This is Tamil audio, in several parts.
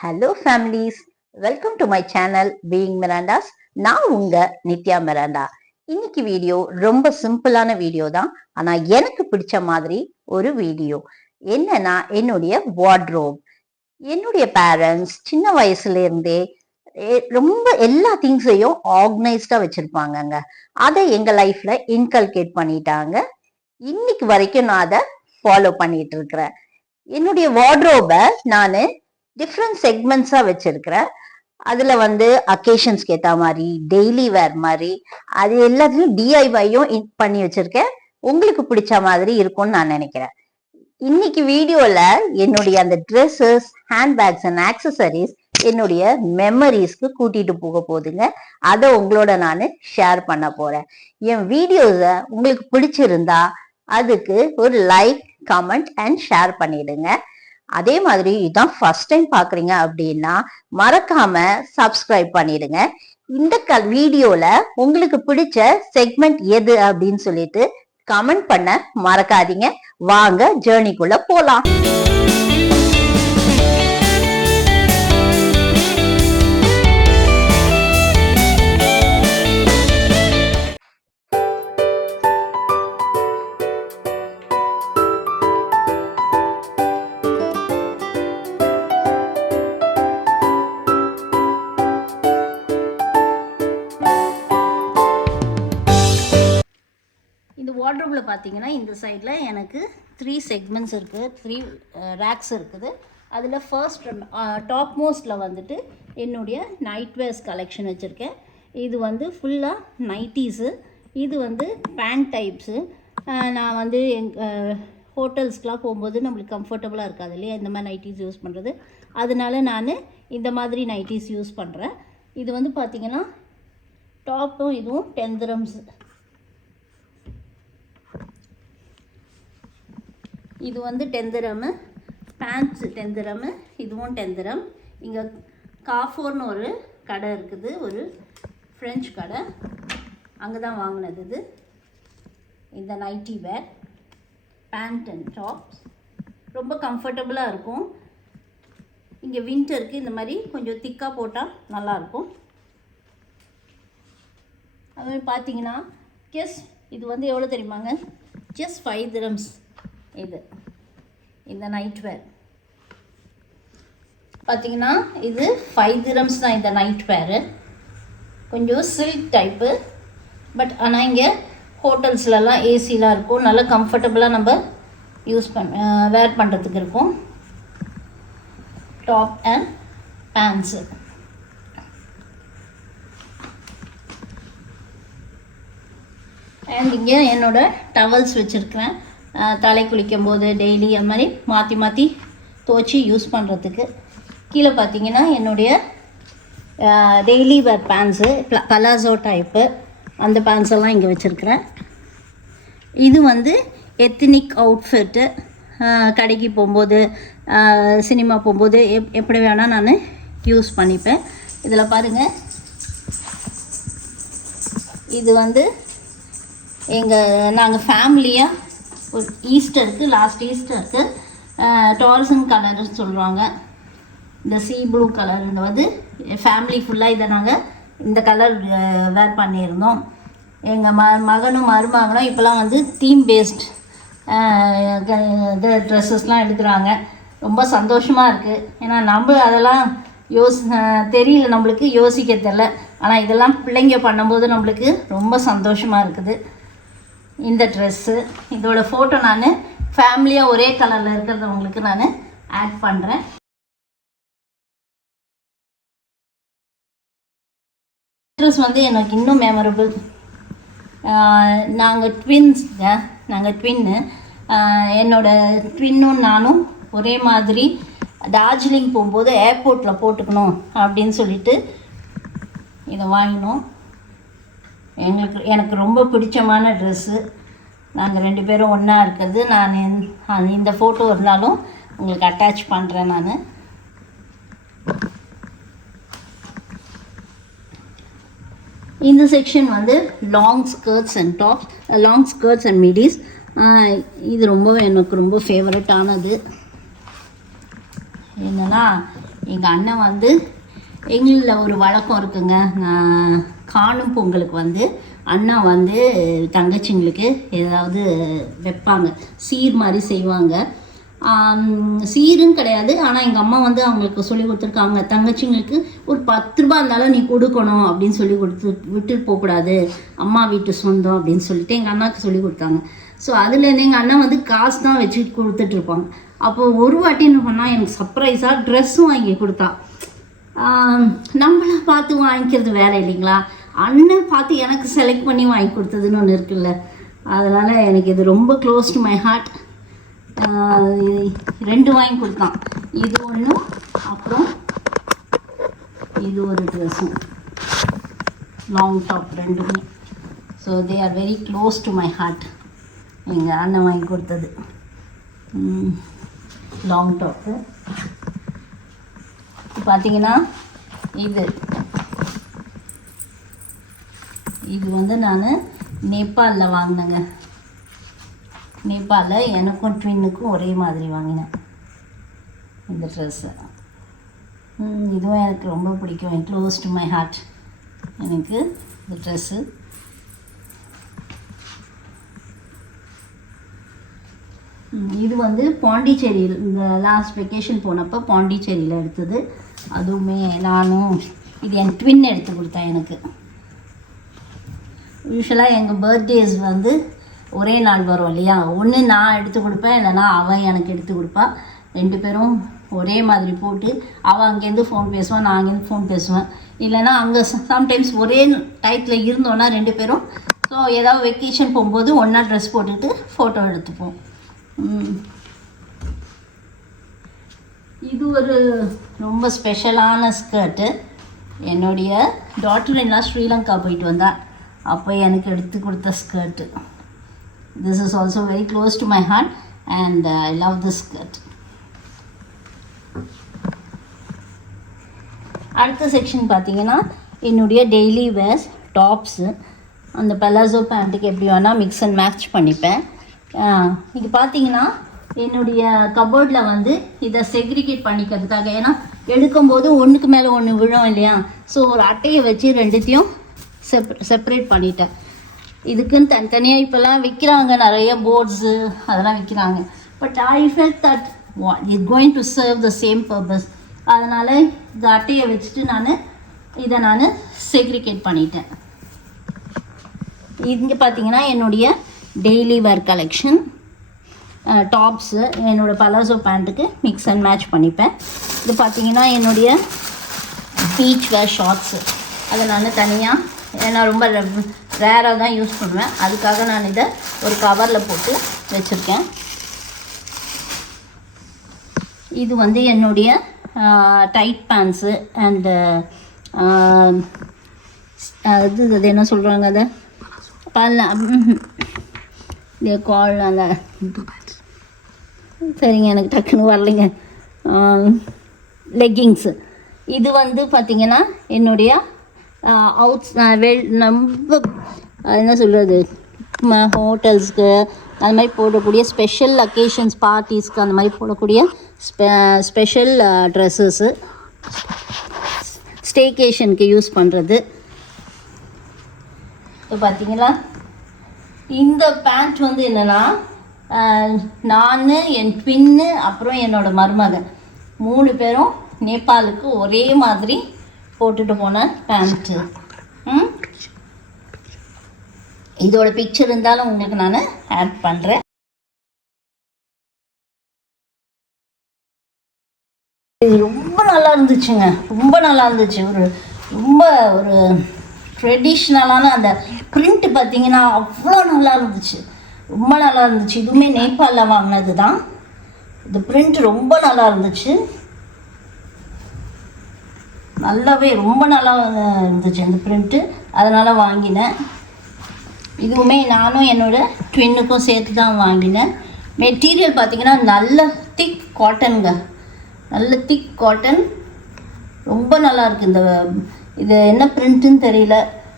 Hello families, welcome to my channel being Mirandas. நான் உங்க நித்யா மிராண்டா. இன்னைக்கு வீடியோ ரொம்ப சிம்பிளான வீடியோ தான், ஆனா எனக்கு பிடிச்ச மாதிரி ஒரு வீடியோ. என்னன்னா, என்னுடைய வார்ட்ரோப். என்னுடைய பேரண்ட்ஸ் சின்ன வயசுல இருந்தே ரொம்ப எல்லா திங்ஸையும் ஆர்கனைஸ்டா வச்சிருப்பாங்கங்க. அதை எங்க லைஃப்ல இன்கல்கேட் பண்ணிட்டாங்க. இன்னைக்கு வரைக்கும் நான் அதை ஃபாலோ பண்ணிட்டு இருக்கிறேன். என்னுடைய வார்ட்ரோபை நான் டிஃப்ரெண்ட் செக்மெண்ட்ஸா வச்சிருக்கிறேன். அதுல அக்கேஷன்ஸ்க்கு ஏத்த மாதிரி, டெய்லி வேர் மாதிரி, அது எல்லாத்துலயும் டிஐவையும் பண்ணி வச்சிருக்கேன். உங்களுக்கு பிடிச்ச மாதிரி இருக்கும்னு நான் நினைக்கிறேன். இன்னைக்கு வீடியோல என்னுடைய அந்த ட்ரெஸ்ஸஸ், ஹேண்ட்பேக்ஸ் அண்ட் ஆக்சசரிஸ் என்னுடைய மெமரிஸ்க்கு கூட்டிட்டு போக போகுதுங்க. அதை உங்களோட நான் ஷேர் பண்ண போறேன். என் வீடியோஸை உங்களுக்கு பிடிச்சிருந்தா அதுக்கு ஒரு லைக், கமெண்ட் அண்ட் ஷேர் பண்ணிடுங்க. அதே மாதிரி இதான் ஃபர்ஸ்ட் டைம் பாக்குறீங்க அப்படின்னா மறக்காம சப்ஸ்கிரைப் பண்ணிடுங்க. இந்த வீடியோல உங்களுக்கு பிடிச்ச செக்மெண்ட் எது அப்படின்னு சொல்லிட்டு கமெண்ட் பண்ண மறக்காதீங்க. வாங்க ஜேர்னிக்குள்ள போலாம். வார்ட்ரோப்ல பார்த்தீங்கன்னா இந்த சைடில் எனக்கு 3 செக்மெண்ட்ஸ் இருக்குது, 3 ரேக்ஸ் இருக்குது. அதில் ஃபர்ஸ்ட் டாப் மோஸ்டில் என்னுடைய நைட் வேர்ஸ் கலெக்ஷன் வச்சுருக்கேன். இது ஃபுல்லாக நைட்டிஸு, இது பேண்ட் டைப்ஸு. நான் ஹோட்டல்ஸ்க்கெலாம் போகும்போது நம்மளுக்கு கம்ஃபர்டபுளாக இருக்காது இல்லையா இந்த மாதிரி நைட்டிஸ் யூஸ் பண்ணுறது. அதனால நான் இந்த மாதிரி நைட்டிஸ் யூஸ் பண்ணுறேன். இது பார்த்திங்கன்னா டாப்பும் இதுவும் 10 dirhams. இது 10 dirham, பேண்ட்ஸ் 10 dirham, இதுவும் 10 dirham. இங்கே காஃபோர்னு ஒரு கடை இருக்குது, ஒரு ஃப்ரெஞ்ச் கடை, அங்கே தான் வாங்கினது. இது இந்த nighty wear, pant and tops ரொம்ப கம்ஃபர்டபுளாக இருக்கும். இங்கே வின்டருக்கு இந்த மாதிரி கொஞ்சம் திக்காக போட்டால் நல்லாயிருக்கும். அதுமாதிரி பார்த்தீங்கன்னா இது எவ்வளோ தெரியுமாங்க, ஜஸ்ட் 5 dirhams. இது இந்த நைட் வேர் பார்த்தீங்கன்னா இது 5 dirhams தான். இந்த நைட் வேரு கொஞ்சம் சில்க் டைப்பு, பட் ஆனால் இங்கே ஹோட்டல்ஸ்லலாம் ஏசிலாம் இருக்கும், நல்லா கம்ஃபர்டபுளாக நம்ம யூஸ் வேர் பண்ணுறதுக்கு இருக்கும். Top and bands. அண்ட் இங்கே என்னோடய டவல்ஸ் வச்சுருக்கிறேன், தலை குளிக்கும் போது டெய்லி அது மாதிரி மாற்றி மாற்றி துவச்சி யூஸ் பண்ணுறதுக்கு. கீழே பார்த்தீங்கன்னா என்னுடைய டெய்லி வேர் பேண்ட்ஸு, பலாசோ டைப்பு, அந்த பேண்ட்ஸ் எல்லாம் இங்கே வச்சுருக்கிறேன். இது எத்னிக் அவுட்ஃபிட்டு, கடைக்கு போகும்போது, சினிமா போகும்போது எப்படி வேணால் நான் யூஸ் பண்ணிப்பேன். இதில் பாருங்கள், இது நாங்கள் ஃபேமிலியாக ஒரு ஈஸ்டருக்கு, லாஸ்ட் ஈஸ்டருக்கு டார்சன் கலர்னு சொல்லுவாங்க, இந்த சீ ப்ளூ கலர் ஃபேமிலி ஃபுல்லாக இதை நாங்கள் இந்த கலர் வேர் பண்ணியிருந்தோம். எங்கள் மகனும் மருமகனும் இப்போலாம் தீம் பேஸ்ட் இது ட்ரெஸ்ஸஸ்லாம் எடுக்கிறாங்க. ரொம்ப சந்தோஷமாக இருக்குது. ஏன்னா நம்ம அதெல்லாம் தெரியல, நம்மளுக்கு யோசிக்க தெரியல. ஆனால் இதெல்லாம் பிள்ளைங்க பண்ணும்போது நம்மளுக்கு ரொம்ப சந்தோஷமாக இருக்குது. இந்த ட்ரெஸ்ஸு, இதோட ஃபோட்டோ நான் ஃபேமிலியாக ஒரே கலரில் இருக்கிறத உங்களுக்கு நான் ஆட் பண்ணுறேன். ட்ரெஸ் எனக்கு இன்னும் மெமரபிள். நாங்கள் ட்வின்னு. என்னோடய ட்வின்னும் நானும் ஒரே மாதிரி டார்ஜிலிங் போகும்போது ஏர்போர்ட்டில் போட்டுக்கணும் அப்படின்னு சொல்லிட்டு இதை வாங்கினோம். எனக்கு ரொம்ப பிடிச்சமான ட்ரெஸ்ஸு. நாங்கள் 2 பேரும் ஒன்றா இருக்கிறது. நான் இந்த ஃபோட்டோ இருந்தாலும் உங்களுக்கு அட்டாச் பண்ணுறேன். நான் இந்த section long skirts and tops, long skirts and midis. இது எனக்கு ரொம்ப ஃபேவரட்டானது. என்னென்னா எங்கள் அண்ணன் வந்து எங்களில் ஒரு வழக்கம் இருக்குங்க. காணும் பொங்கலுக்கு வந்து அண்ணா வந்து தங்கச்சிங்களுக்கு ஏதாவது வைப்பாங்க, சீர் மாதிரி செய்வாங்க. சீரும் கிடையாது, ஆனால் எங்கள் அம்மா வந்து அவங்களுக்கு சொல்லி கொடுத்துருக்காங்க, தங்கச்சிங்களுக்கு ஒரு 10 ரூபா இருந்தாலும் நீ கொடுக்கணும் அப்படின்னு சொல்லி விட்டுட்டு போகக்கூடாது, அம்மா வீட்டு சொந்தம் அப்படின்னு சொல்லிட்டு எங்கள் அண்ணாவுக்கு சொல்லி கொடுத்தாங்க. ஸோ அதுலேருந்து எங்கள் அண்ணன் வந்து காசு தான் வச்சு கொடுத்துட்ருப்பாங்க. அப்போது ஒரு வாட்டி என்ன பண்ணால் எனக்கு சர்ப்ரைஸாக ட்ரெஸ்ஸும் வாங்கி கொடுத்தா. நம்மளாம் பார்த்து வாங்கிக்கிறது வேலை இல்லைங்களா, அண்ணன் பார்த்து எனக்கு செலக்ட் பண்ணி வாங்கி கொடுத்ததுன்னு ஒன்று இருக்குல்ல, அதனால் எனக்கு இது ரொம்ப க்ளோஸ் டு மை ஹார்ட். 2 வாங்கி கொடுத்தான், இது ஒன்றும் அப்புறம் இது ஒரு ட்ரெஸ்ஸும், லாங் டாப், 2மே. So they are very close to my heart. எங்கள் அண்ணன் வாங்கி கொடுத்தது லாங் டாப்பு. பார்த்தீங்கன்னா இது வந்து நான் நேபாளில் வாங்கினேங்க. நேபாளில் எனக்கும் ட்வின்னுக்கும் ஒரே மாதிரி வாங்கினேன் இந்த ட்ரெஸ்ஸு. இதுவும் எனக்கு ரொம்ப பிடிக்கும், க்ளோஸ் டு மை ஹார்ட் எனக்கு இந்த ட்ரெஸ்ஸு. இது வந்து பாண்டிச்சேரியில் இந்த லாஸ்ட் வெக்கேஷன் போனப்போ பாண்டிச்சேரியில் எடுத்தது. அதுவுமே நானும் இது என் ட்வின் எடுத்து கொடுத்தேன் எனக்கு. யூஸ்வலாக எங்கள் பர்த்டேஸ் வந்து ஒரே நாள் வரும் இல்லையா, ஒன்று நான் எடுத்து கொடுப்பேன், இல்லைனா அவன் எனக்கு எடுத்து கொடுப்பாள். 2 பேரும் ஒரே மாதிரி போட்டு அவள் அங்கேருந்து ஃபோன் பேசுவான், நான் அங்கேருந்து ஃபோன் பேசுவேன். இல்லைனா அங்கே சம்டைம்ஸ் ஒரே டயத்தில் இருந்தோன்னா 2 பேரும் ஸோ ஏதாவது வெக்கேஷன் போகும்போது ஒன்றா ட்ரெஸ் போட்டுட்டு ஃபோட்டோ எடுத்துப்போம். இது ஒரு ரொம்ப ஸ்பெஷலான ஸ்கர்ட்டு. என்னுடைய டாட்டர் என்ன ஸ்ரீலங்கா போயிட்டு வந்தா அப்போ எனக்கு எடுத்து கொடுத்த skirt. This is also very close to my heart and I love this skirt. அடுத்த செக்ஷன் பார்த்தீங்கன்னா என்னுடைய டெய்லி வேர்ஸ் டாப்ஸு. அந்த பலாசோ பேண்ட்டுக்கு எப்படி வேணால் மிக்ஸ் அண்ட் மேட்ச் பண்ணிப்பேன். இங்கே பார்த்தீங்கன்னா என்னுடைய கபோர்டில் வந்து இதை செக்ரிகேட் பண்ணிக்கிறதுக்காக, ஏன்னா எடுக்கும்போது ஒன்றுக்கு மேலே ஒன்று விழும் இல்லையா, ஸோ ஒரு அட்டையை வச்சு 2த்தையும் செப்பரேட் பண்ணிட்டேன். இதுக்குன்னு தனித்தனியாக இப்போல்லாம் விற்கிறாங்க, நிறைய போர்ட்ஸு அதெல்லாம் விற்கிறாங்க. But I felt that it going to serve the same purpose. அதனால் இந்த அட்டையை வச்சுட்டு இதை நான் செக்ரிகேட் பண்ணிட்டேன். இங்கே பார்த்தீங்கன்னா என்னுடைய டெய்லி வேர் கலெக்ஷன் டாப்ஸு, என்னோடய பலாசோ பேண்ட்டுக்கு மிக்ஸ் அண்ட் மேட்ச் பண்ணிப்பேன். இது பார்த்திங்கன்னா என்னுடைய பீச் வேர் ஷார்ட்ஸு, அதை நான் தனியாக, ஏன்னா ரொம்ப ரேராக தான் யூஸ் பண்ணுவேன், அதுக்காக நான் இதை ஒரு கவரில் போட்டு வச்சுருக்கேன். இது வந்து என்னுடைய டைட் பேண்ட்ஸு அண்டு அது என்ன சொல்கிறாங்க, அதை கால் அந்த சரிங்க எனக்கு டக்குன்னு வரலைங்க, லெக்கிங்ஸு. இது வந்து பார்த்திங்கன்னா என்னுடைய நம்ம என்ன சொல்கிறது, ஹோட்டல்ஸ்க்கு அந்த மாதிரி போடக்கூடிய ஸ்பெஷல் அக்கேஷன்ஸ், பார்ட்டிஸ்க்கு அந்த மாதிரி போடக்கூடிய ஸ்பெஷல் ட்ரெஸ்ஸஸ்ஸு, ஸ்டேகேஷனுக்கு யூஸ் பண்ணுறது. இப்போ பார்த்தீங்களா, இந்த பேண்ட் வந்து என்னென்னா, நான், என் ட்வின்னு, அப்புறம் என்னோடய மருமகன் 3 பேரும் நேபாளுக்கு ஒரே மாதிரி போட்டுட்டு போன பேண்ட்டு. இதோட பிக்சர் இருந்தாலும் உங்களுக்கு நான் ஆட் பண்ணுறேன். இது ரொம்ப நல்லா இருந்துச்சுங்க, ரொம்ப நல்லா இருந்துச்சு. ரொம்ப ஒரு ட்ரெடிஷ்னலான அந்த பிரிண்ட் பார்த்தீங்கன்னா அவ்வளோ நல்லா இருந்துச்சு, ரொம்ப நல்லா இருந்துச்சு. இதுவுமே நேபாளில் வாங்கினது தான். இந்த பிரிண்ட் ரொம்ப நல்லா இருந்துச்சு, நல்லாவே ரொம்ப நல்லா இருந்துச்சு இந்த பிரிண்ட்டு, அதனால் வாங்கினேன். இதுவுமே நானும் என்னோடய ட்வின்னுக்கும் சேர்த்து தான் வாங்கினேன். மெட்டீரியல் பார்த்திங்கன்னா நல்ல திக் காட்டனுங்க, நல்ல திக் காட்டன், ரொம்ப நல்லாயிருக்கு. இது என்ன பிரிண்ட்டுன்னு தெரியல,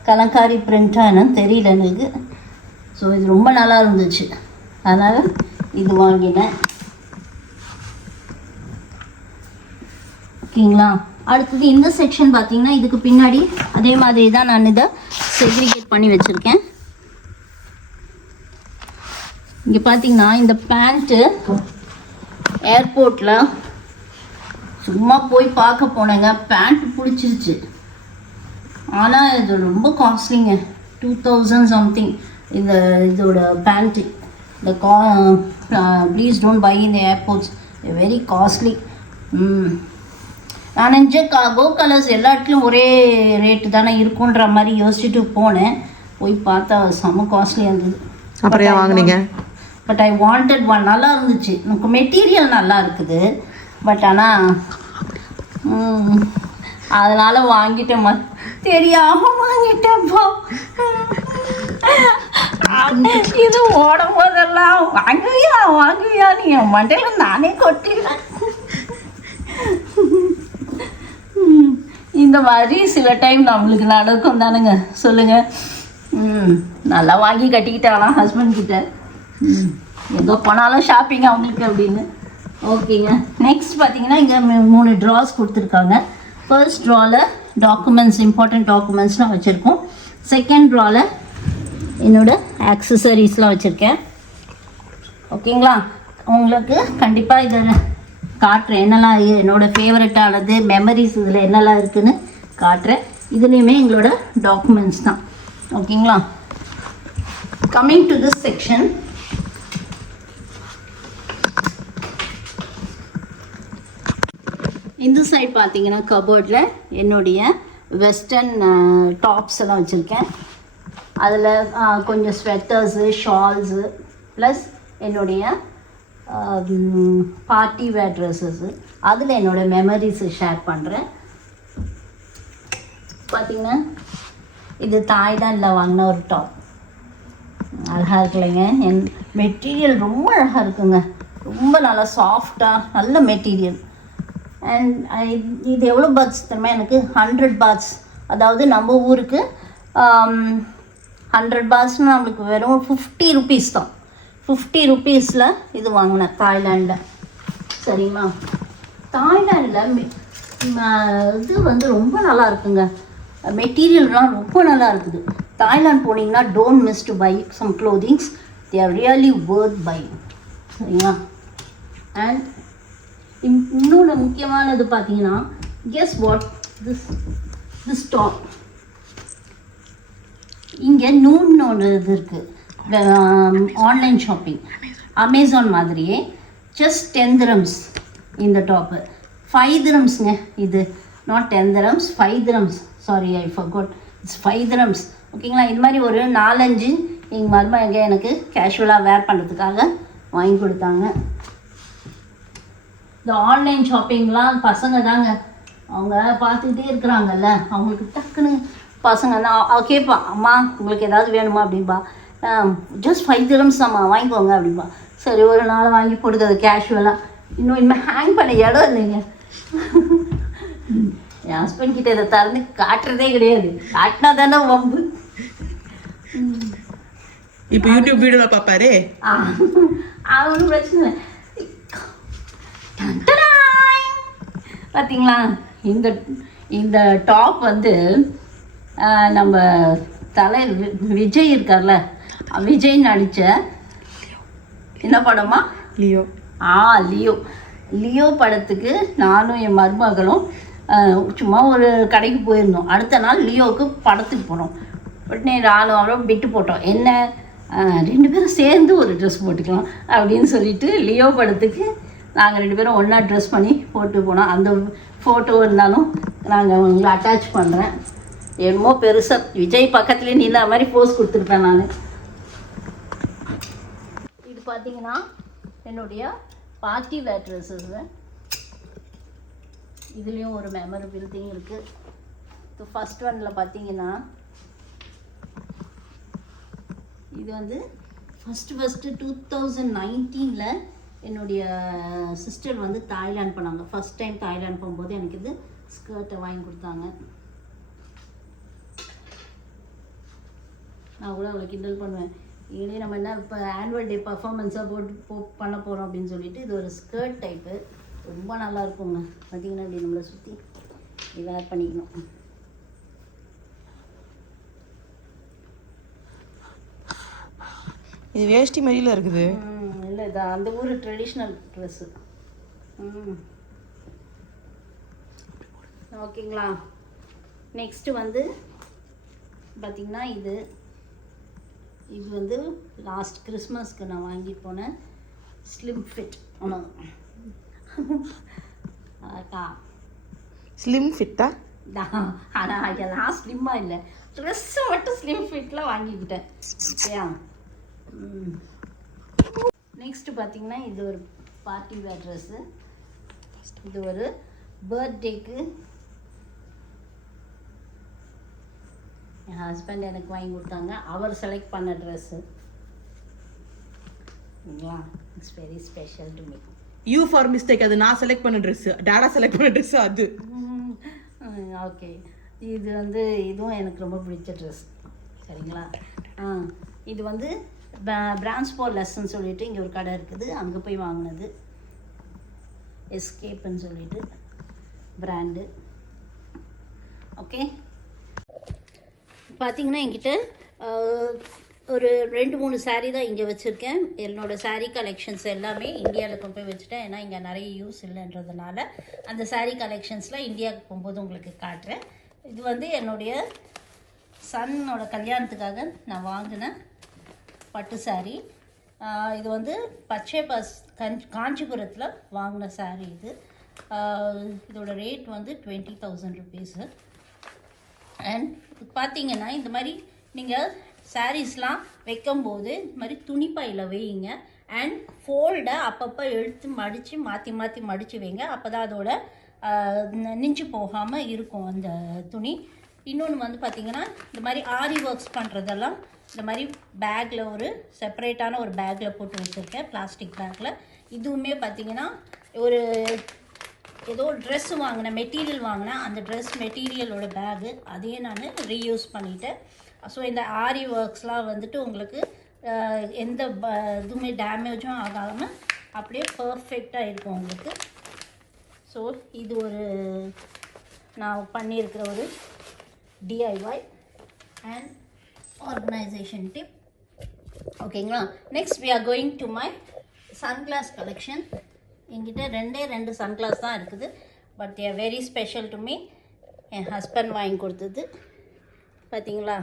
கலங்காரி பிரிண்ட்டாக என்னன்னு தெரியல எனக்கு. ஸோ இது ரொம்ப நல்லா இருந்துச்சு, அதனால் இது வாங்கினேன். ஓகேங்களா. அடுத்தது இந்த செக்ஷன் பார்த்தீங்கன்னா இதுக்கு பின்னாடி அதே மாதிரி தான் நான் இதை செக்ரிகேட் பண்ணி வச்சுருக்கேன். இங்கே பார்த்தீங்கன்னா இந்த பேண்ட்டு ஏர்போர்ட்டில் சும்மா போய் பார்க்க போனேங்க, பேண்ட் பிடிச்சிருச்சு. ஆனால் இது ரொம்ப காஸ்ட்லிங்க, 2000 சம்திங் இந்த இதோட பேண்ட்டு. இந்த please don't by in the airports, very costly. நான் நினச்ச கோ கலர்ஸ் எல்லா இடத்துலையும் ஒரே ரேட்டு தானே இருக்குன்ற மாதிரி யோசிச்சுட்டு போனேன். போய் பார்த்தா செம்ம காஸ்ட்லியாக இருந்தது. அப்புறம் வாங்கினீங்க? But I wanted one. நல்லா இருந்துச்சு, எனக்கு மெட்டீரியல் நல்லா இருக்குது. பட் ஆனால் அதனால் வாங்கிட்டேம்மா, தெரியாமல் வாங்கிட்டேன்ப்பா. இது ஓடும் போதெல்லாம் வாங்குவியா நீ மண்டையில் நானே கொட்டிடுறேன். இந்த மாதிரி சில டைம் நம்மளுக்கு நடக்கும் தானுங்க, சொல்லுங்கள். நல்லா வாங்கி கட்டிக்கிட்டாலாம் ஹஸ்பண்ட் கிட்ட, எங்கே போனாலும் ஷாப்பிங் அவங்களுக்கு அப்படின்னு. ஓகேங்க. நெக்ஸ்ட் பார்த்தீங்கன்னா இங்கே 3 ட்ராஸ் கொடுத்துருக்காங்க. ஃபர்ஸ்ட் ட்ராவில் டாக்குமெண்ட்ஸ், இம்பார்ட்டண்ட் டாக்குமெண்ட்ஸ்லாம் வச்சுருக்கோம். செகண்ட் ட்ராவில் என்னோடய ஆக்சசரிஸ்லாம் வச்சுருக்கேன். ஓகேங்களா. உங்களுக்கு கண்டிப்பாக இதை காட்டுறேன், என்னெல்லாம் என்னோடய ஃபேவரட்டானது மெமரிஸ் இதில் என்னெல்லாம் இருக்குதுன்னு காட்டுறேன். இதுலேயுமே எங்களோட டாக்குமெண்ட்ஸ் தான். ஓகேங்களா. கம்மிங் டு திஸ் செக்ஷன், இந்த சைட் பார்த்தீங்கன்னா கபோர்டில் என்னுடைய வெஸ்டர்ன் டாப்ஸ் எல்லாம் வச்சுருக்கேன். அதில் கொஞ்சம் ஸ்வெட்டர்ஸு, ஷால்ஸு, ப்ளஸ் என்னுடைய பார்ட்டி வேர் ட்ரெஸ்ஸஸ்ஸு. அதில் என்னோடய மெமரிஸு ஷேர் பண்ணுறேன். பார்த்திங்கன்னா இது தாய்லாண்டில் வாங்கின ஒரு டாப், அழகாக இருக்குல்லைங்க. என் மெட்டீரியல் ரொம்ப அழகாக இருக்குங்க, ரொம்ப நல்லா சாஃப்டாக நல்ல மெட்டீரியல். அண்ட் இது எவ்வளோ பாட்ஸ் தெரியுமா எனக்கு? 100 பாட்ஸ். அதாவது நம்ம ஊருக்கு 100 பாட்ஸ்னால் நம்மளுக்கு வெறும் 50 ருபீஸ் தான். 50 ருபீஸில் இது வாங்கினேன் தாய்லாண்டில். சரிங்களா. தாய்லாண்டில் இது வந்து ரொம்ப நல்லா இருக்குங்க, மெட்டீரியல்லாம் ரொம்ப நல்லா இருக்குது. தாய்லாந்து போனீங்கன்னா don't miss to buy some clothings, they are really worth buy. சரிங்களா. அண்ட் இன்னொன்று முக்கியமானது பார்த்தீங்கன்னா, கெஸ் வாட், திஸ் டாப். இங்கே நூன்னு ஒன்று இது இருக்குது, ஆன்லைன் ஷாப்பிங், அமேசான் மாதிரியே. ஜஸ்ட் 10 dirhams இந்த டாப்பு. 5 dirhamsங்க இது, not 10 dirhams, 5 dirhams. Sorry, I forgot, it's 5 dirhams. ஓகேங்களா. இது மாதிரி ஒரு 4-5 எங்கள் மருமக எனக்கு கேஷுவலாக வேர் பண்ணுறதுக்காக வாங்கி கொடுத்தாங்க. இந்த ஆன்லைன் ஷாப்பிங்லாம் பசங்க தாங்க, அவங்க பார்த்துக்கிட்டே இருக்கிறாங்கல்ல, அவங்களுக்கு டக்குன்னு பசங்க தான் கேட்பான், அம்மா உங்களுக்கு ஏதாவது வேணுமா அப்படின்பா. ஜஸ்ட் 5 dirhams அம்மா வாங்கிக்கோங்க அப்படின்பா. சரி, ஒரு நாள் வாங்கி போடுது அது கேஷுவலாக. இன்னும் இனிமேல் ஹேங் பண்ண இடம் இல்லைங்க. என் ஹஸ்பண்ட் கிட்ட இதை திறந்து காட்டுறதே கிடையாது, காட்டினா தானே வம்பு. இப்போ யூடியூப் வீடியோ பார்ப்பாரு, ஒன்றும் பிரச்சனை இல்லை. பார்த்தீங்களா, இந்த டாப் வந்து நம்ம விஜய் இருக்கார்ல, விஜய் நடித்த என்ன படமா? லியோ. லியோ படத்துக்கு நானும் என் மருமகளும் சும்மா ஒரு கடைக்கு போயிருந்தோம். அடுத்த நாள் லியோவுக்கு படத்துக்கு போனோம். உடனே நானும் அவரும் விட்டு போட்டோம், என்ன 2 பேரும் சேர்ந்து ஒரு ட்ரெஸ் போட்டுக்கலாம் அப்படின்னு சொல்லிட்டு லியோ படத்துக்கு நாங்கள் 2 பேரும் ஒன்றா ட்ரெஸ் பண்ணி போட்டு போனோம். அந்த ஃபோட்டோ இருந்தாலும் நாங்கள் உங்களை அட்டாச் பண்ணுறேன். என்னமோ பெருசாக விஜய் பக்கத்துலேயே நின்ற மாதிரி போஸ் கொடுத்துருப்பேன் நான். இது பார்த்தீங்கன்னா என்னுடைய பார்ட்டி வேர் ட்ரெஸ்ஸு. இதுலேயும் ஒரு மெமரபிள் திங் இருக்குது. ஸோ ஃபஸ்ட் ஒன்னில் பார்த்தீங்கன்னா இது வந்து ஃபஸ்ட்டு 2019 என்னுடைய சிஸ்டர் வந்து தாய்லாந்து போனாங்க. ஃபஸ்ட் டைம் தாய்லாந்து போகும்போது எனக்கு இது ஸ்கர்ட்டை வாங்கி கொடுத்தாங்க. நான் கூட அவளை கிண்டல் பண்ணுவேன், இதே நம்ம என்ன இப்போ ஆனுவல் டே பர்ஃபார்மன்ஸாக போட்டு பண்ண போகிறோம் அப்படின்னு சொல்லிட்டு. இது ஒரு ஸ்கர்ட் டைப்பு, ரொம்ப நல்லா இருக்குங்க. பார்த்தீங்கன்னா இப்படி நம்மளை சுற்றி இப்படி வேர் பண்ணிக்கணும். இது வேஷ்டி மாதிரில இருக்குது. இல்லை இது அந்த ஊர் ட்ரெடிஷ்னல் ட்ரெஸ்ஸு. ஓகேங்களா. நெக்ஸ்ட்டு வந்து பார்த்திங்கன்னா இது வந்து லாஸ்ட் கிறிஸ்மஸ்க்கு நான் வாங்கிட்டு போனேன் ஸ்லிம் ஃபிட். அக்கா ஸ்லிம் ஃபிட்டா? ஆனால் நான் ஸ்லிம்மாக இல்லை, ட்ரெஸ்ஸை மட்டும் ஸ்லிம் ஃபிட்டில் வாங்கிக்கிட்டேன். ஓகேயா. நெக்ஸ்ட்டு பார்த்தீங்கன்னா இது ஒரு பார்ட்டி வேர் ட்ரெஸ்ஸு. இது ஒரு பர்த்டேக்கு என் ஹஸ்பண்ட் எனக்கு வாங்கி கொடுத்தாங்க. அவர் செலக்ட் பண்ண ட்ரெஸ்ஸு. ஓகேங்களா. It's very special to me. You for mistake. அது நான் செலக்ட் பண்ண ட்ரெஸ்ஸு, டாடா செலக்ட் பண்ண ட்ரெஸ்ஸு அது. ஓகே. இது வந்து இதுவும் எனக்கு ரொம்ப பிடிச்ச ட்ரெஸ். சரிங்களா. இது வந்து பிரான்ச் ஃபார் லெசன் சொல்லிட்டு இங்கே ஒரு கடை இருக்குது, அங்கே போய் வாங்கினது. எஸ்கேப்னு சொல்லிட்டு பிராண்டு. ஓகே. பார்த்தீங்கன்னா என்கிட்ட ஒரு 2-3 saree தான் இங்கே வச்சுருக்கேன். என்னோடய saree கலெக்ஷன்ஸ் எல்லாமே இந்தியாவில் கொண்டு போய் வச்சுட்டேன். ஏன்னா இங்கே நிறைய யூஸ் இல்லைன்றதுனால அந்த saree கலெக்ஷன்ஸ்லாம் இந்தியாவுக்கு போகும்போது உங்களுக்கு காட்டுறேன். இது வந்து என்னுடைய சன்னோட கல்யாணத்துக்காக நான் வாங்கின பட்டு சாரீ. இது வந்து பச்சை காஞ்சிபுரத்தில் வாங்கின சாரீ இது. இதோட ரேட் வந்து 20,000 ருபீஸு. அண்ட் பார்த்தீங்கன்னா இந்த மாதிரி நீங்கள் சாரீஸ்லாம் வைக்கும்போது இந்த மாதிரி துணிப்பையில் வையுங்க. அண்ட் ஃபோல்டை அப்பப்போ எடுத்து மாற்றி மடித்து வைங்க. அப்போ தான் அதோட நிஞ்சு போகாமல் இருக்கும் அந்த துணி. இன்னொன்று வந்து பார்த்திங்கன்னா இந்த மாதிரி ஆரி ஒர்க்ஸ் பண்ணுறதெல்லாம் இந்த மாதிரி பேக்கில் ஒரு செப்பரேட்டான ஒரு பேக்கில் போட்டு வச்சுருக்கேன், பிளாஸ்டிக் பேக்கில். இதுவுமே பார்த்திங்கன்னா ஒரு ஏதோ ட்ரெஸ்ஸு வாங்கினேன், மெட்டீரியல் வாங்கினேன், அந்த ட்ரெஸ் மெட்டீரியலோட பேகு அதையே நான் ரீயூஸ் பண்ணிட்டேன். ஸோ இந்த ஆரி ஒர்க்ஸ்லாம் வந்துட்டு உங்களுக்கு எந்த இதுவுமே டேமேஜும் ஆகாமல் அப்படியே பர்ஃபெக்டாக இருக்கும் உங்களுக்கு. ஸோ இது ஒரு நான் பண்ணியிருக்கிற ஒரு DIY அண்ட் ஆர்கனைசேஷன் டிப். ஓகேங்களா. Next we are going to my sunglass collection. என்கிட்ட 2 சன்கிளாஸ் தான் இருக்குது. But they are very special to me. N husband வாங்கி கொடுத்தது. பார்த்தீங்களா.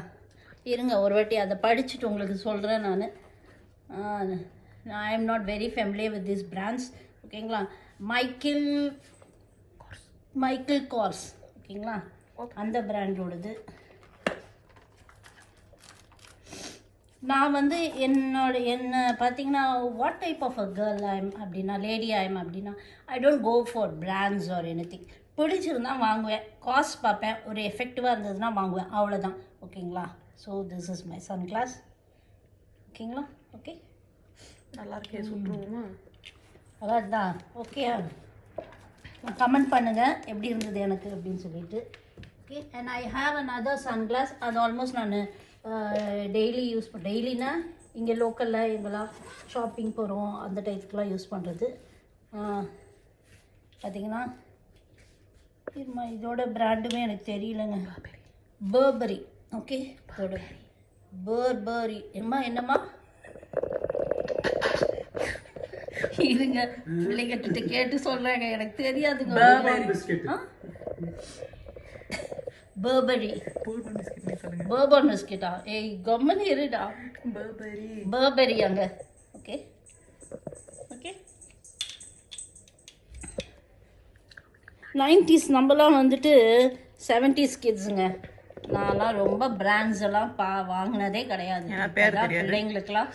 இருங்க ஒரு வாட்டி அதை படிச்சுட்டு உங்களுக்கு சொல்கிறேன் நான். I am not very familiar with this brands. ஓகேங்களா. Michael Kors. ஓகேங்களா. அந்த பிராண்டோடது. நான் வந்து என்ன பார்த்தீங்கன்னா what type of a girl I'm அப்படின்னா, லேடி ஐம் அப்படின்னா, I don't go for brands or anything. பிடிச்சிருந்தா வாங்குவேன், காஸ்ட் பார்ப்பேன், ஒரு எஃபெக்டிவாக இருந்ததுன்னா வாங்குவேன், அவ்வளோதான். ஓகேங்களா. So this is my sunglass. ஓகேங்களா. ஓகே. நல்லா இருக்கே. சுற்றுவோமா? அதான். ஓகே. கமெண்ட் பண்ணுங்கள் எப்படி இருந்தது எனக்கு அப்படின்னு சொல்லிட்டு. Okay. And I have another sunglass. அது ஆல்மோஸ்ட் நான் டெய்லி யூஸ் டெய்லினா இங்கே லோக்கலில் எங்கெல்லாம் ஷாப்பிங் போகிறோம் அந்த டைத்துக்கெலாம் யூஸ் பண்ணுறது. பார்த்திங்கன்னா இதோட பிராண்டுமே எனக்கு தெரியலங்க. பர்பரி. ஓகே. இதோட பர்பரி என்னம்மா இருங்க பிள்ளைகிட்ட கேட்டு சொல்கிறாங்க, எனக்கு தெரியாதுங்க. பர்பரி பர்பன் பிஸ்கெட்டா? ஏய் கம்மனு இருடா. பர்பரி அங்க. ஓகே. ஓகே. 90s நம்மலாம் வந்துட்டு 70s கிட்ஸுங்க. நான்லாம் ரொம்ப பிராண்ட்ஸ் எல்லாம் வாங்கினதே கிடையாது. பிள்ளைங்களுக்கெல்லாம்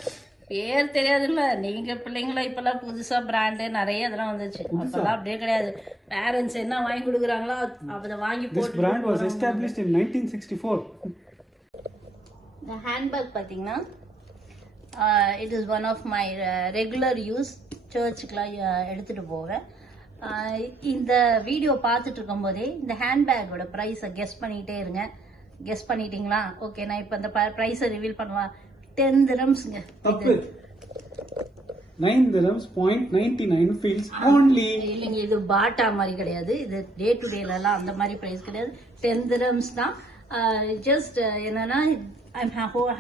பேர் தெரியாதுல்ல. நீங்கள் பிள்ளைங்களா இப்போல்லாம் புதுசாக பிராண்டு நிறைய இதெல்லாம் வந்துச்சு. அப்போல்லாம் அப்படியே கிடையாது. பேரண்ட்ஸ் என்ன வாங்கி கொடுக்குறாங்களோ அதை வாங்கி போட்டு. This brand was established in 1964. இந்த ஹேண்ட்பேக் பார்த்தீங்கன்னா it is one of my regular use. சர்ச்சுக்கெலாம் எடுத்துகிட்டு போவேன். இந்த வீடியோ பார்த்துட்டு இருக்கும்போதே இந்த ஹேண்ட்பேக்கோட ப்ரைஸை கெஸ் பண்ணிகிட்டே இருங்க. கெஸ் பண்ணிட்டீங்களா? ஓகே. நான் இப்போ இந்த ப்ரைஸை ரிவீல் பண்ணுவேன். 10 dirhamsங்க. 9 dirhams, 0.99 feels only. இல்லைங்க, இது பாட்டா மாதிரி கிடையாது. இது டே டு டேலாம் அந்த மாதிரி பிரைஸ் கிடையாது. 10 dirhams தான். ஜஸ்ட் என்னன்னா I'm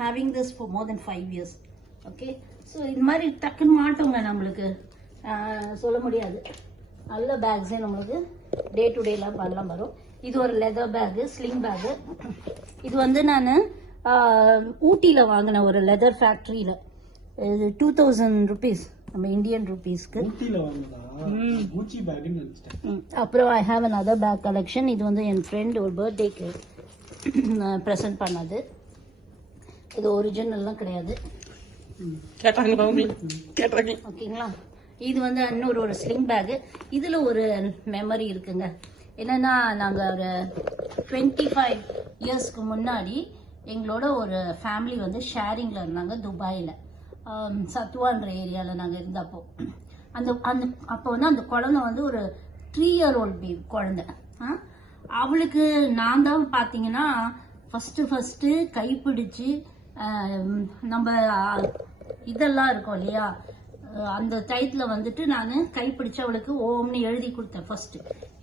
having this for more then 5 years. Okay, so இது மாதிரி டக்குன்னு மாட்டோங்க, நம்மளுக்கு சொல்ல முடியாது. நல்ல பேக்ஸே நம்மளுக்கு டே டு டேலாம் பண்ணலாம் வரும். இது ஒரு லெதர் பேக்கு, ஸ்லிங் பேக்கு. இது வந்து நான் ஊட்டியில் வாங்கின ஒரு லெதர் ஃபேக்ட்ரியில். இது 2000 rupees நம்ம இந்தியன் ருபீஸ்க்கு. ஊட்டில வாங்குதா? Gucci bag ன்னு நினைச்சிட்டேன். அப்புறம் I have another bag collection. இது வந்து என் ஃப்ரெண்ட் ஒரு பர்த்டேக்கு ப்ரெசென்ட் பண்ணது. இது ஒரிஜினல்லாம் கிடையாது. ஓகேங்களா? இது வந்து இன்னொரு ஒரு ஸ்லிங் பேக்கு. இதில் ஒரு மெமரி இருக்குங்க. என்னன்னா, நாங்கள் ஒரு 25 yearsக்கு முன்னாடி எங்களோட ஒரு ஃபேமிலி வந்து ஷேரிங்கில் இருந்தாங்க துபாயில். சத்வான்ற ஏரியாவில் நாங்கள் இருந்தப்போ அந்த அந்த அப்போ வந்து அந்த குழந்தை வந்து ஒரு 3-year-old பேபி குழந்தை. அவளுக்கு நான் தான் பார்த்தீங்கன்னா ஃபஸ்ட்டு கைப்பிடிச்சு நம்ம இதெல்லாம் இருக்கோம் இல்லையா, அந்த டயத்தில் வந்துட்டு நான் கைப்பிடிச்சு அவளுக்கு ஓம்னு எழுதி கொடுத்தேன் ஃபர்ஸ்ட்.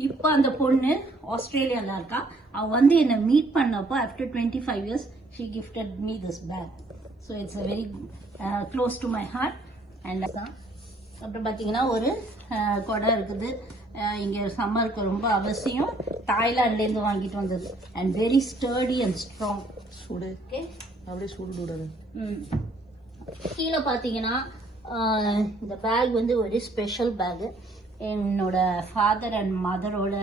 இப்போ அந்த பொண்ணு ஆஸ்திரேலியாவில் இருக்கா. அவள் வந்து என்னை மீட் பண்ணப்போ after 25 years she gifted me this bag. So it's a very close to my heart. And தான் அப்புறம் பார்த்தீங்கன்னா ஒரு குடம் இருக்குது. இங்கே சம்மருக்கு ரொம்ப அவசியம். தாய்லாண்ட்லேருந்து வாங்கிட்டு வந்தது. And very sturdy and strong. சூடு ஓகே, அப்படியே சூடு விடாது. கீழே பார்த்தீங்கன்னா இந்த பேக் வந்து ஒரு ஸ்பெஷல் பேகு. என்னோட ஃபாதர் அண்ட் மதரோட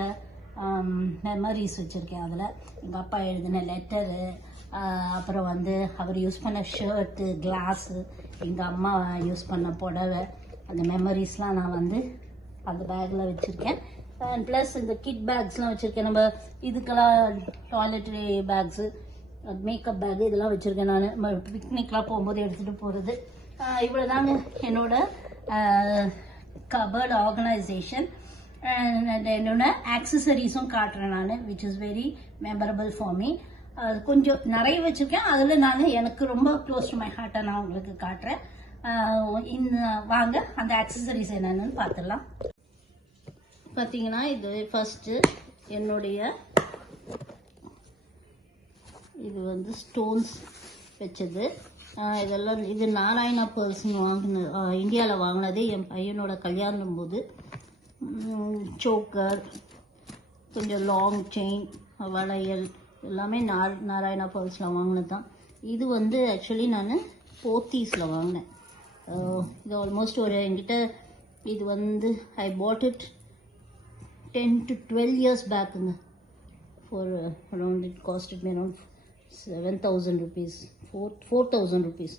மெமரிஸ் வச்சுருக்கேன் அதில். எங்கள் அப்பா எழுதின லெட்டரு, அப்புறம் வந்து அவர் யூஸ் பண்ண ஷர்ட்டு, கிளாஸு, எங்கள் அம்மா யூஸ் பண்ண புடவை, அந்த மெமரிஸ்லாம் நான் வந்து அந்த பேக்கில் வச்சுருக்கேன். அண்ட் ப்ளஸ் இந்த கிட் பேக்ஸ்லாம் வச்சுருக்கேன். நம்ம இதுக்கெல்லாம் டாய்லெட்ரி பேக்ஸு, மேக்கப் பேகு இதெல்லாம் வச்சுருக்கேன். நான் பிக்னிக்லாம் போகும்போது எடுத்துகிட்டு போகிறது. இவ்வளோ தாங்க என்னோட கபர்ட் ஆர்கனைசேஷன். என்னோட ஆக்சசரிஸும் காட்டுறேன் நான், which is very memorable for me. கொஞ்சம் நிறைய வச்சுருக்கேன். அதில் நான் எனக்கு ரொம்ப க்ளோஸ் டு மை ஹார்ட்டை நான் உங்களுக்கு காட்டுறேன். வாங்க அந்த ஆக்சசரிஸ் என்னென்னு பார்த்துடலாம். பார்த்தீங்கன்னா இது ஃபஸ்ட்டு என்னுடைய இது வந்து ஸ்டோன்ஸ் வச்சது. இதெல்லாம் இது நாராயணா பேர்ஸ்ன்னு வாங்கினது, இந்தியாவில் வாங்கினது என் பையனோட கல்யாணம் போது. சோக்கர், கொஞ்சம் லாங் செயின், வளையல் எல்லாமே நாராயணா பேர்ஸில் வாங்கினது தான். இது வந்து ஆக்சுவலி நான் போத்தீஸில் வாங்கினேன். இது ஆல்மோஸ்ட் ஒரு என்கிட்ட இது வந்து I bought it 10 to 12 years பேக்குங்க. For around it cost it me around 7,000 rupees, 4,000 rupees.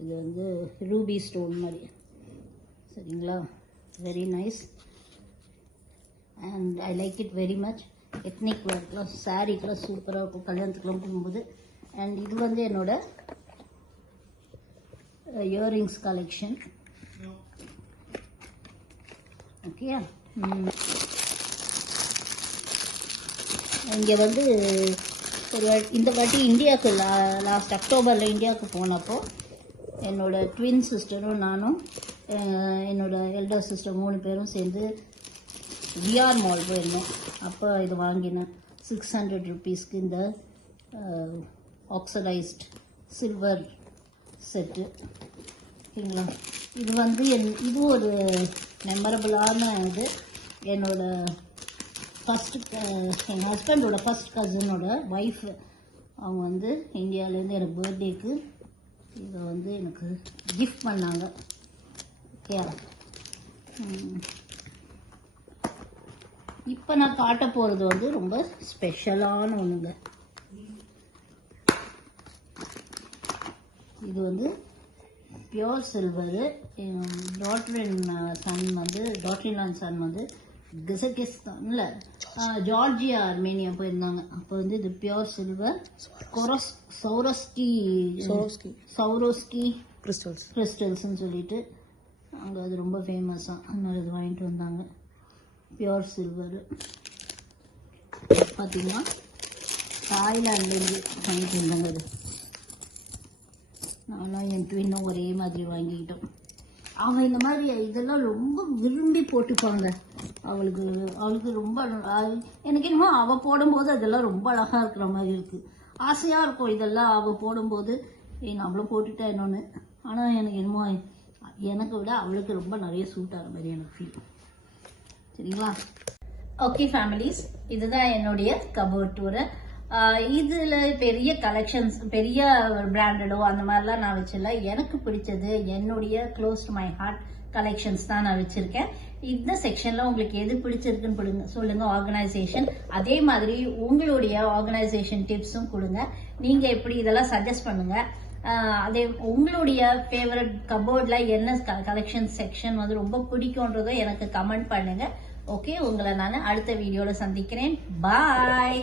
இது வந்து ரூபி ஸ்டோன் மாதிரி. சரிங்களா? Very nice and I like it very much. Ethnic வேர்க்கெலாம் சாரீக்கெலாம் சூப்பராக இருக்கும் கல்யாணத்துக்குலாம் போகும்போது. அண்ட் இது வந்து என்னோட இயரிங்ஸ் கலெக்ஷன். ஓகே, இங்கே வந்து இந்த வாட்டி இந்தியாவுக்கு லாஸ்ட் அக்டோபரில் இந்தியாவுக்கு போனப்போ என்னோட ட்வின் சிஸ்டரும் நானும் என்னோட எல்டர் சிஸ்டர் 3 பேரும் சேர்ந்து விஆர் மால் போயிருந்தோம். அப்போ இது வாங்கினேன் 600 rupeesக்கு இந்த ஆக்சடைஸ்ட் சில்வர் செட்டு. ஓகேங்களா? இது வந்து இது ஒரு மெமரபுளான இது. என்னோட எங்கள் ஹஸ்பண்டோட ஃபஸ்ட் கசினோட ஒய்ஃப் அவங்க வந்து இந்தியாவிலேருந்து எனக்கு பர்த்டேக்கு இதை வந்து எனக்கு கிஃப்ட் பண்ணாங்க. ஓகே, இப்போ நான் காட்ட போகிறது வந்து ரொம்ப ஸ்பெஷலான ஒன்றுங்க. இது வந்து பியோர் சில்வரு. டாக்டரின் சன் வந்து கிசகிஸ்தானில் ஜார்ஜியா ஆர்மேனியா போயிருந்தாங்க. அப்போ வந்து இது பியோர் சில்வர் சௌரோஸ்கி கிறிஸ்டல்ஸ்ன்னு சொல்லிட்டு அங்கே அது ரொம்ப ஃபேமஸாக. அதனால இது வாங்கிட்டு வந்தாங்க. பியோர் சில்வரு பார்த்தீங்கன்னா தாய்லாண்ட்லேருந்து வாங்கிட்டு வந்தாங்க. அது நானும் என் ட்வின்னும் ஒரே மாதிரி வாங்கிக்கிட்டோம். அவன் இந்த மாதிரி இதெல்லாம் ரொம்ப விரும்பி போட்டுப்பாங்க. அவளுக்கு ரொம்ப எனக்கு என்னமோ அவள் போடும்போது அதெல்லாம் ரொம்ப அழகாக இருக்கிற மாதிரி இருக்குது. ஆசையாக இருக்கும் இதெல்லாம் அவள் போடும்போது, நம்மளும் போட்டுட்டா என்னொன்று. ஆனால் எனக்கு என்னமோ எனக்கு விட அவளுக்கு ரொம்ப நிறைய சூட் ஆகிற மாதிரி எனக்கு ஃபீல். சரிங்களா? ஓகே ஃபேமிலிஸ், இதுதான் என்னுடைய கபோர்ட் டூரு. இதில் பெரிய கலெக்ஷன்ஸ், பெரிய பிராண்டடோ அந்த மாதிரிலாம் நான் வச்சிடல. எனக்கு பிடிச்சது என்னுடைய close to my heart collections தான் நான் வச்சிருக்கேன். இந்த செக்ஷன்ல உங்களுக்கு எது பிடிச்சிருக்குன்னு சொல்லுங்க. ஆர்கனைசேஷன், அதே மாதிரி உங்களுடைய ஆர்கனைசேஷன் டிப்ஸும் கொடுங்க. நீங்க எப்படி இதெல்லாம் சஜஸ்ட் பண்ணுங்க. அதே உங்களுடைய ஃபேவரட் கபோர்ட்ல என்ன கலெக்ஷன் செக்ஷன் வந்து ரொம்ப பிடிக்கும்ன்றதோ எனக்கு கமெண்ட் பண்ணுங்க. ஓகே, உங்களை நான் அடுத்த வீடியோல சந்திக்கிறேன். பாய்.